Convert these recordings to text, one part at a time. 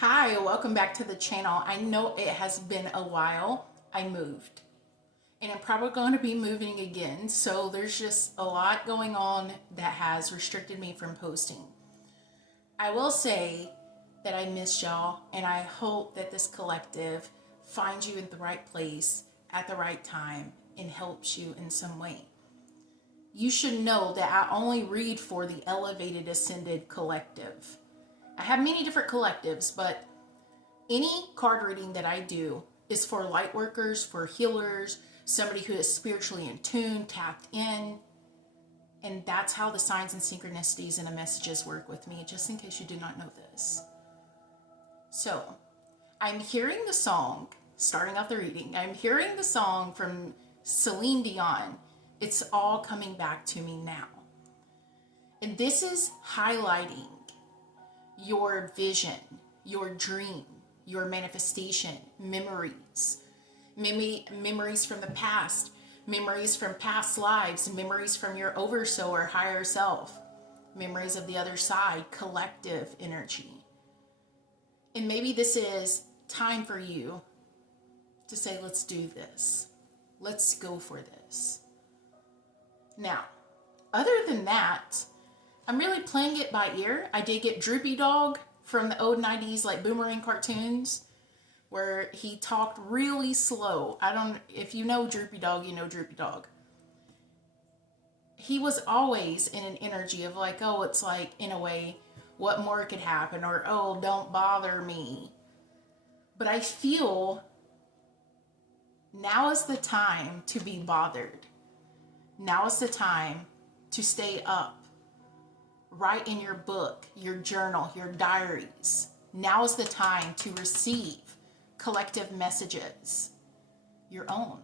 Hi, welcome back to the channel. I know it has been a while. I moved and I'm probably going to be moving again. So there's just a lot going on that has restricted me from posting. I will say that I miss y'all and I hope that this collective finds you in the right place at the right time and helps you in some way. You should know that I only read for the Elevated Ascended Collective. I have many different collectives, but any card reading that I do is for light workers, for healers, somebody who is spiritually in tune, tapped in. And that's how the signs and synchronicities and the messages work with me, just in case you did not know this. So, I'm hearing the song, starting out the reading, I'm hearing the song from Celine Dion, It's All Coming Back to Me Now. And this is highlighting your vision, your dream, your manifestation, memories, memories from the past, memories from past lives, memories from your oversoul or higher self, memories of the other side, collective energy. And maybe this is time for you to say, let's do this. Let's go for this. Now, other than that, I'm really playing it by ear. I did get Droopy Dog from the old 90s like Boomerang cartoons where he talked really slow. If you know Droopy Dog, you know Droopy Dog. He was always in an energy of like, oh, it's like, in a way, what more could happen? Or, oh, don't bother me. But I feel now is the time to be bothered. Now is the time to stay up. Write in your book, your journal, your diaries. Now is the time to receive collective messages, your own.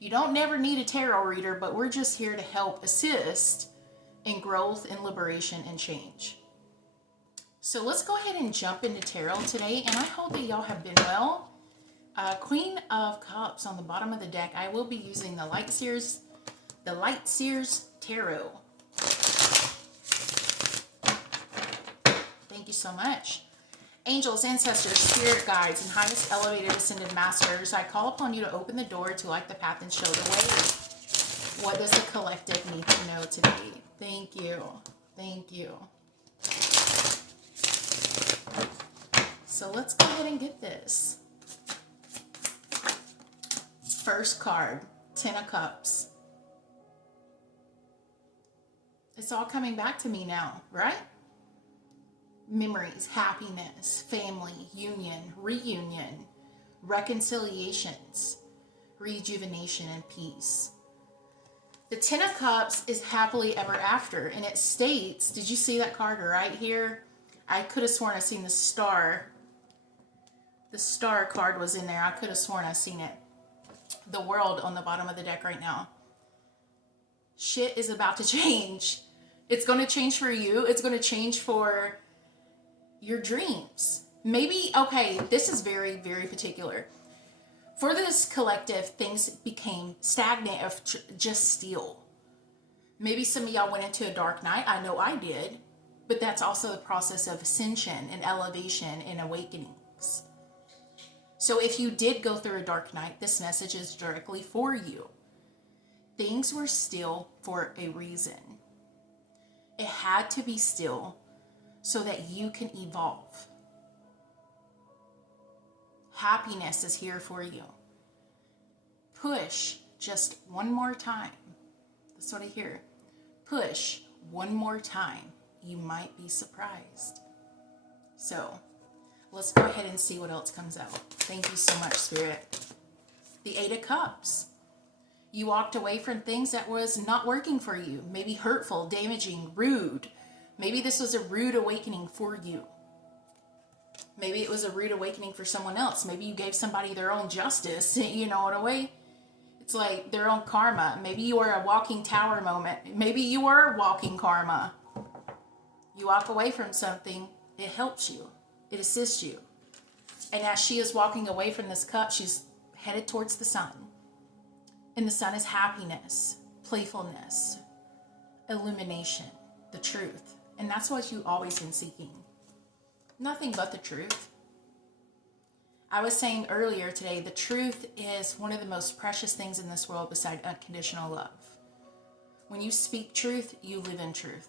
You don't never need a tarot reader, but we're just here to help assist in growth and liberation and change. So let's go ahead and jump into tarot today, and I hope that y'all have been well. Queen of Cups on the bottom of the deck. I will be using the Lightseers Tarot. Thank you so much. Angels, ancestors, spirit guides, and highest elevated ascended masters, I call upon you to open the door to light the path and show the way. What does the collective need to know today? Thank you. Thank you. So let's go ahead and get this. First card, Ten of Cups. It's all coming back to me now, right? Memories, happiness, family, union, reunion, reconciliations, rejuvenation, and peace. The Ten of Cups is happily ever after, and it states, did you see that card right here? I could have sworn I seen the star. The star card was in there. I could have sworn I seen it. The world on the bottom of the deck right now. Shit is about to change. It's going to change for you. It's going to change for your dreams. Maybe, okay, this is very, very particular. For this collective, things became stagnant of just still. Maybe some of y'all went into a dark night. I know I did. But that's also the process of ascension and elevation and awakenings. So if you did go through a dark night, this message is directly for you. Things were still for a reason. It had to be still so that you can evolve. Happiness is here for you. Push just one more time. That's what I hear. Push one more time. You might be surprised. So let's go ahead and see what else comes out. Thank you so much, Spirit. The Eight of Cups. You walked away from things that was not working for you. Maybe hurtful, damaging, rude. Maybe this was a rude awakening for you. Maybe it was a rude awakening for someone else. Maybe you gave somebody their own justice, you know, in a way. It's like their own karma. Maybe you were a walking tower moment. Maybe you were walking karma. You walk away from something, it helps you. It assists you. And as she is walking away from this cup, she's headed towards the sun. And the sun is happiness, playfulness, illumination, the truth. And that's what you've always been seeking. Nothing but the truth. I was saying earlier today, the truth is one of the most precious things in this world beside unconditional love. When you speak truth, you live in truth.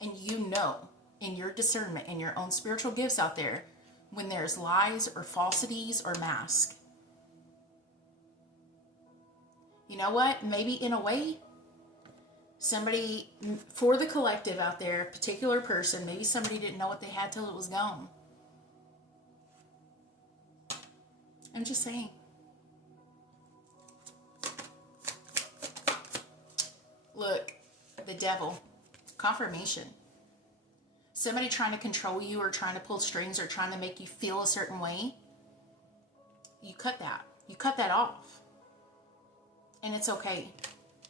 And you know in your discernment, in your own spiritual gifts out there, when there's lies or falsities or mask. You know what? Maybe in a way, somebody, for the collective out there, a particular person, maybe somebody didn't know what they had till it was gone. I'm just saying. Look, the devil, confirmation. Somebody trying to control you or trying to pull strings or trying to make you feel a certain way. You cut that. You cut that off. And it's okay.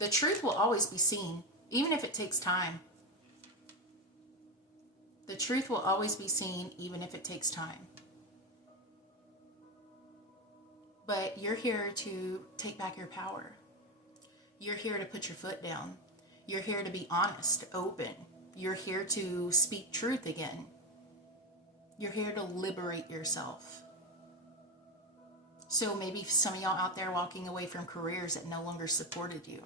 The truth will always be seen, even if it takes time. The truth will always be seen, even if it takes time. But you're here to take back your power. You're here to put your foot down. You're here to be honest, open. You're here to speak truth again. You're here to liberate yourself. So maybe some of y'all out there walking away from careers that no longer supported you.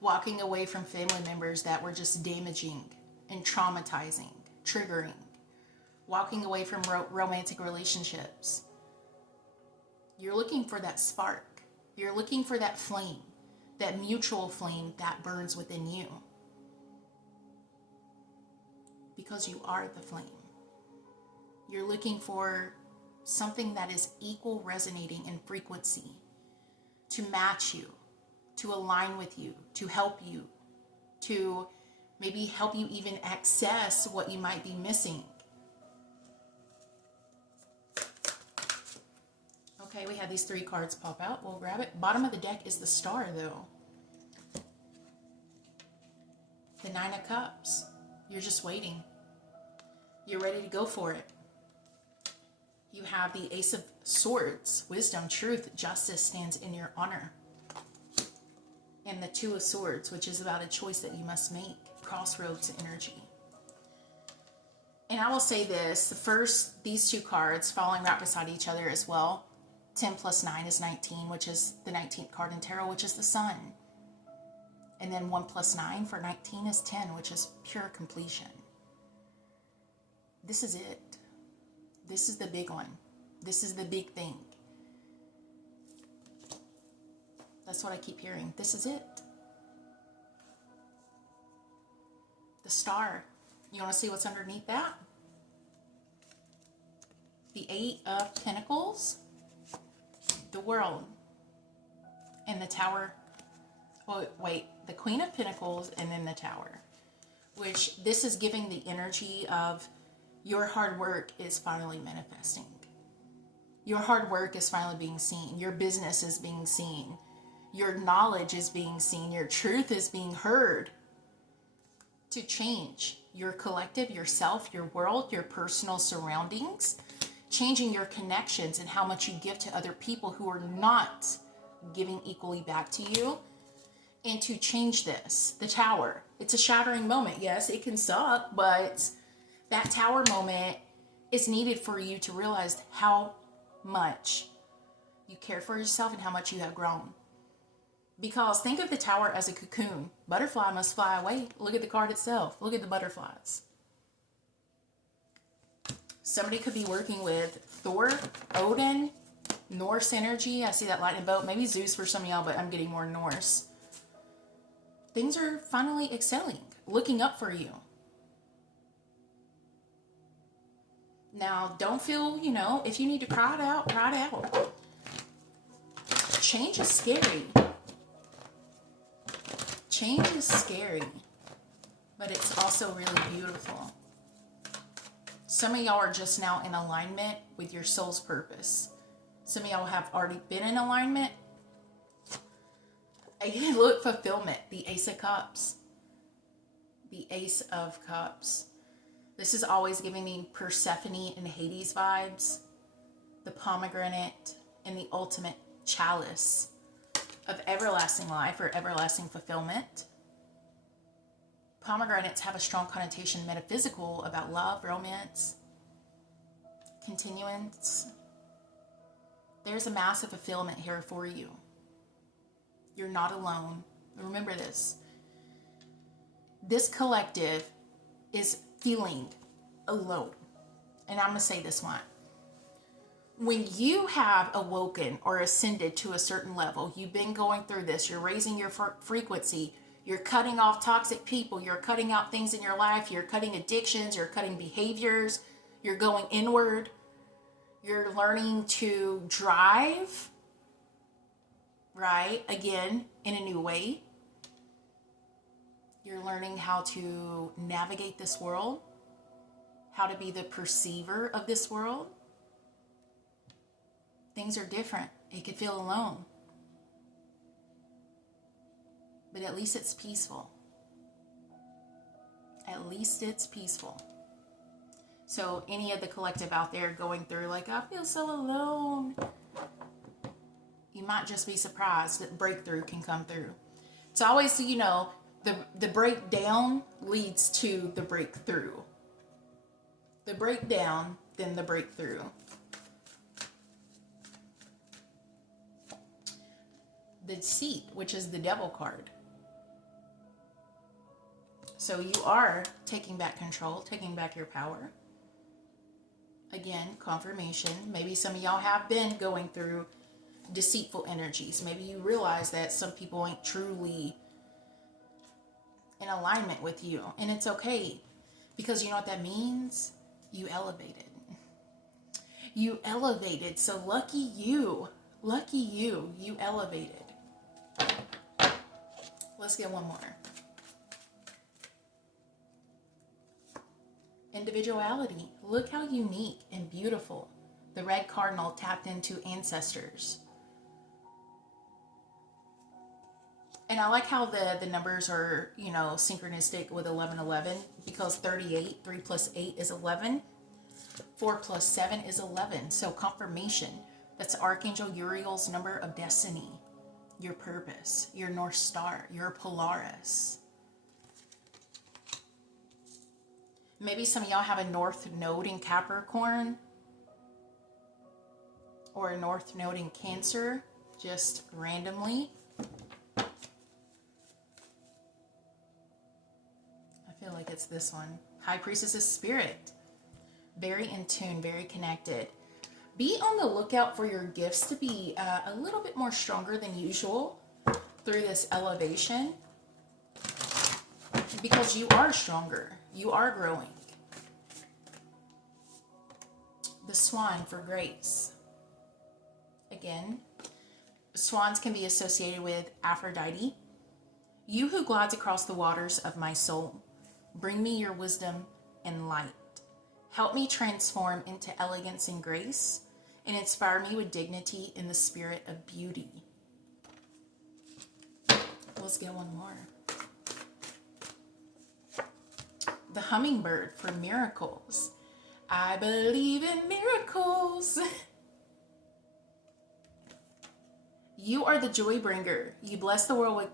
Walking away from family members that were just damaging and traumatizing, triggering. Walking away from romantic relationships. You're looking for that spark. You're looking for that flame, that mutual flame that burns within you. Because you are the flame. You're looking for something that is equal resonating in frequency to match you, to align with you, to help you, to maybe help you even access what you might be missing. Okay, we had these 3 cards pop out. We'll grab it. Bottom of the deck is the Star, though. The 9 of Cups. You're just waiting. You're ready to go for it. You have the Ace of Swords. Wisdom, truth, justice stands in your honor. And the 2 of Swords, which is about a choice that you must make. Crossroads energy. And I will say this. These 2 cards falling right beside each other as well. 10 plus 9 is 19, which is the 19th card in tarot, which is the Sun. And then 1 plus 9 for 19 is 10, which is pure completion. This is it. This is the big one. This is the big thing. That's what I keep hearing. This is it. The Star. You want to see what's underneath that? The 8 of Pentacles. The World. And the Tower. Oh, wait. The Queen of Pentacles and then the Tower. Which this is giving the energy of your hard work is finally manifesting. Your hard work is finally being seen. Your business is being seen. Your knowledge is being seen. Your truth is being heard. To change your collective, yourself, your world, your personal surroundings. Changing your connections and how much you give to other people who are not giving equally back to you. And to change this. The Tower. It's a shattering moment. Yes, it can suck, but that Tower moment is needed for you to realize how much you care for yourself and how much you have grown. Because think of the Tower as a cocoon. Butterfly must fly away. Look at the card itself. Look at the butterflies. Somebody could be working with Thor, Odin, Norse energy. I see that lightning bolt. Maybe Zeus for some of y'all, but I'm getting more Norse. Things are finally excelling, looking up for you. Now, don't feel, if you need to cry it out, cry it out. Change is scary. Change is scary, but it's also really beautiful. Some of y'all are just now in alignment with your soul's purpose. Some of y'all have already been in alignment. Again, look, fulfillment, the Ace of Cups. The Ace of Cups. This is always giving me Persephone and Hades vibes. The pomegranate and the ultimate chalice of everlasting life or everlasting fulfillment. Pomegranates have a strong connotation metaphysical about love, romance, continuance. There's a massive fulfillment here for you. You're not alone. Remember this. This collective is feeling alone. And I'm going to say this one. When you have awoken or ascended to a certain level, you've been going through this, you're raising your frequency, you're cutting off toxic people, you're cutting out things in your life, you're cutting addictions, you're cutting behaviors, you're going inward, you're learning to drive, right? Again, in a new way. You're learning how to navigate this world, how to be the perceiver of this world. Things are different. You could feel alone. But at least it's peaceful. At least it's peaceful. So any of the collective out there going through like, I feel so alone, you might just be surprised that breakthrough can come through. It's always, you know, the breakdown leads to the breakthrough. The breakdown, then the breakthrough. The Deceit, which is the Devil card. So you are taking back control, taking back your power. Again, confirmation. Maybe some of y'all have been going through deceitful energies. Maybe you realize that some people ain't truly in alignment with you. And it's okay. Because you know what that means? You elevated. You elevated. So lucky you. Lucky you. You elevated. Let's get one more. Individuality. Look how unique and beautiful. The red cardinal tapped into ancestors. And I like how the numbers are, you know, synchronistic with 1111, because 38, 3 plus 8 is 11. 4 plus 7 is 11. So confirmation. That's Archangel Uriel's number of destiny. Your purpose, your North Star, your Polaris. Maybe some of y'all have a North Node in Capricorn or a North Node in Cancer, just randomly. I feel like it's this one. High Priestess is Spirit. Very in tune, very connected. Be on the lookout for your gifts to be a little bit more stronger than usual through this elevation, because you are stronger. You are growing. The Swan for grace. Again, swans can be associated with Aphrodite. You who glides across the waters of my soul, bring me your wisdom and light. Help me transform into elegance and grace, and inspire me with dignity in the spirit of beauty. Let's get one more. The Hummingbird for miracles. I believe in miracles. You are the joy bringer. You bless the world with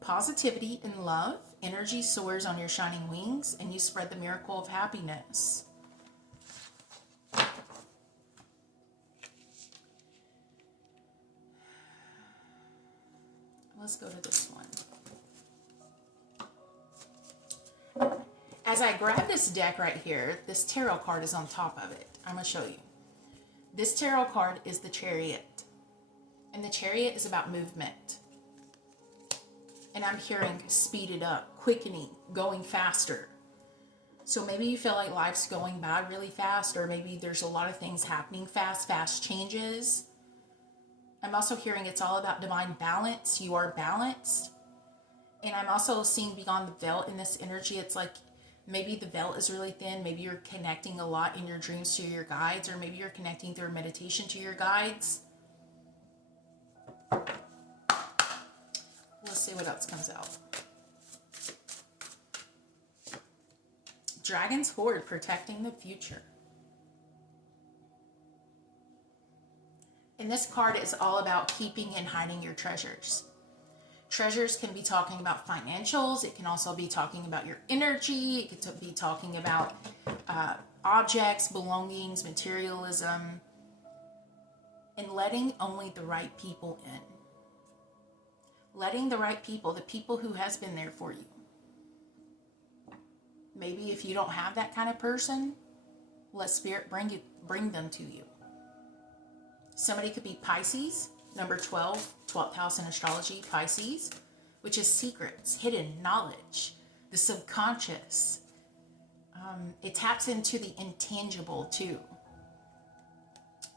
positivity and love. Energy soars on your shining wings, and you spread the miracle of happiness. Let's go to this one. As I grab this deck right here, this tarot card is on top of it. I'm going to show you. This tarot card is the Chariot. And the Chariot is about movement. And I'm hearing speeded up, quickening, going faster. So maybe you feel like life's going by really fast, or maybe there's a lot of things happening fast changes. I'm also hearing it's all about divine balance. You are balanced. And I'm also seeing beyond the veil in this energy. It's like maybe the veil is really thin. Maybe you're connecting a lot in your dreams to your guides, or maybe you're connecting through meditation to your guides. Let's see what else comes out. Dragon's Hoard, protecting the future. And this card is all about keeping and hiding your treasures. Treasures can be talking about financials. It can also be talking about your energy. It could be talking about objects, belongings, materialism, and letting only the right people in. Letting the right people, the people who has been there for you. Maybe if you don't have that kind of person, let Spirit bring them to you. Somebody could be Pisces, number 12, 12th house in astrology, Pisces, which is secrets, hidden knowledge, the subconscious. It taps into the intangible too.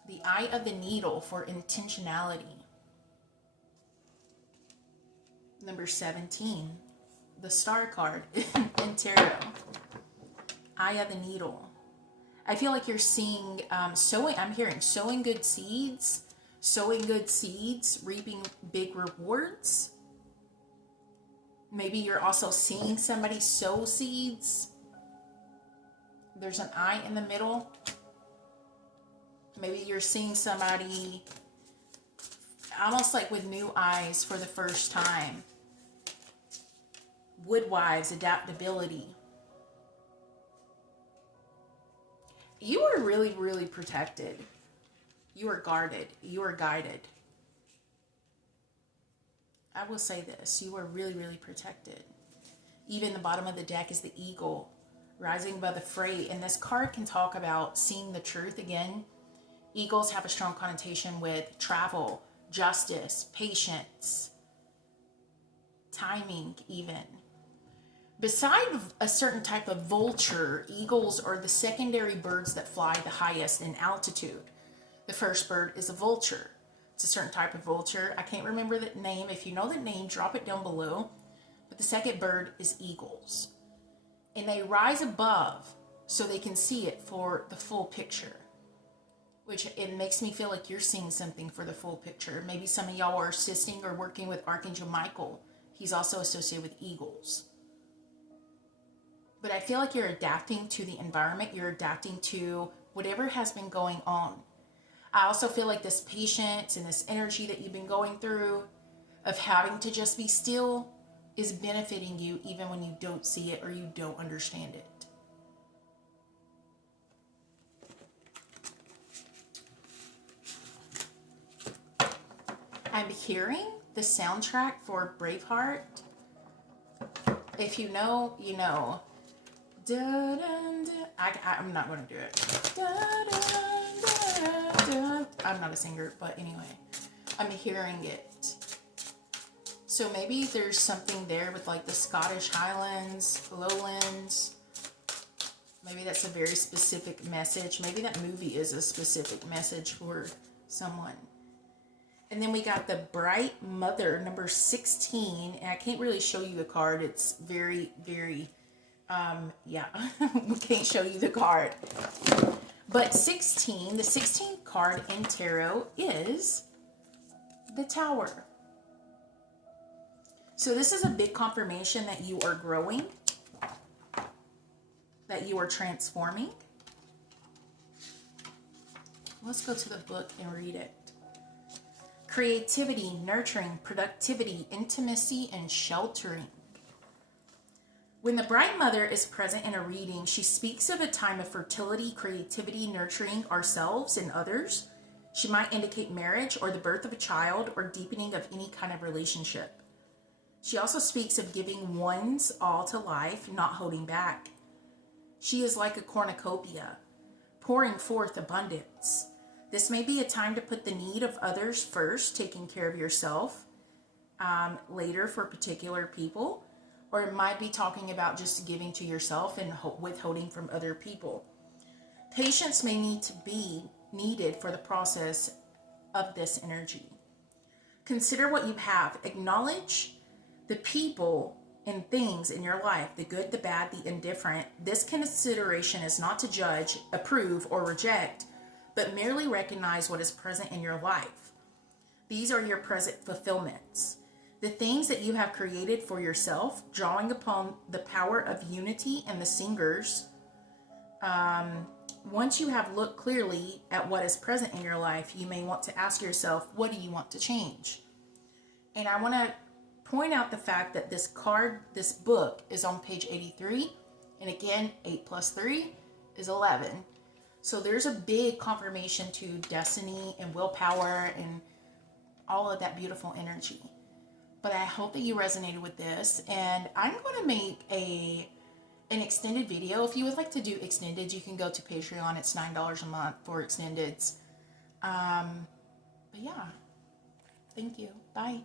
The eye of the needle for intentionality. Number 17, the star card in tarot. Eye of the needle. I feel like you're seeing sowing. I'm hearing sowing good seeds, reaping big rewards. Maybe you're also seeing somebody sow seeds. There's an eye in the middle. Maybe you're seeing somebody almost like with new eyes for the first time. Woodwives, adaptability. You are really, really protected. You are guarded. You are guided. I will say this. You are really, really protected. Even the bottom of the deck is the eagle rising above the fray. And this card can talk about seeing the truth again. Eagles have a strong connotation with travel, justice, patience, timing even. Beside a certain type of vulture, eagles are the secondary birds that fly the highest in altitude. The first bird is a vulture. It's a certain type of vulture. I can't remember the name. If you know the name, drop it down below. But the second bird is eagles. And they rise above so they can see it for the full picture. Which it makes me feel like you're seeing something for the full picture. Maybe some of y'all are assisting or working with Archangel Michael. He's also associated with eagles. But I feel like you're adapting to the environment. You're adapting to whatever has been going on. I also feel like this patience and this energy that you've been going through of having to just be still is benefiting you even when you don't see it or you don't understand it. I'm hearing the soundtrack for Braveheart. If you know, you know. Da, da, da. I'm not going to do it. Da, da, da, da. I'm not a singer, but anyway, I'm hearing it. So maybe there's something there with like the Scottish Highlands, Lowlands. Maybe that's a very specific message. Maybe that movie is a specific message for someone. And then we got the Bright Mother, number 16. And I can't really show you the card. It's very, very... yeah, we can't show you the card. But 16, the 16th card in tarot is the Tower. So this is a big confirmation that you are growing, that you are transforming. Let's go to the book and read it. Creativity, nurturing, productivity, intimacy, and sheltering. When the Bright Mother is present in a reading, she speaks of a time of fertility, creativity, nurturing ourselves and others. She might indicate marriage or the birth of a child or deepening of any kind of relationship. She also speaks of giving one's all to life, not holding back. She is like a cornucopia, pouring forth abundance. This may be a time to put the need of others first, taking care of yourself later for particular people. Or it might be talking about just giving to yourself and withholding from other people. Patience may need to be needed for the process of this energy. Consider what you have. Acknowledge the people and things in your life, the good, the bad, the indifferent. This consideration is not to judge, approve, or reject, but merely recognize what is present in your life. These are your present fulfillments. The things that you have created for yourself, drawing upon the power of unity and the singers. Once you have looked clearly at what is present in your life, you may want to ask yourself, what do you want to change? And I want to point out the fact that this card, this book, is on page 83. And again, 8 plus 3 is 11. So there's a big confirmation to destiny and willpower and all of that beautiful energy. But I hope that you resonated with this. And I'm going to make an extended video. If you would like to do extended, you can go to Patreon. It's $9 a month for extendeds. But yeah, thank you. Bye.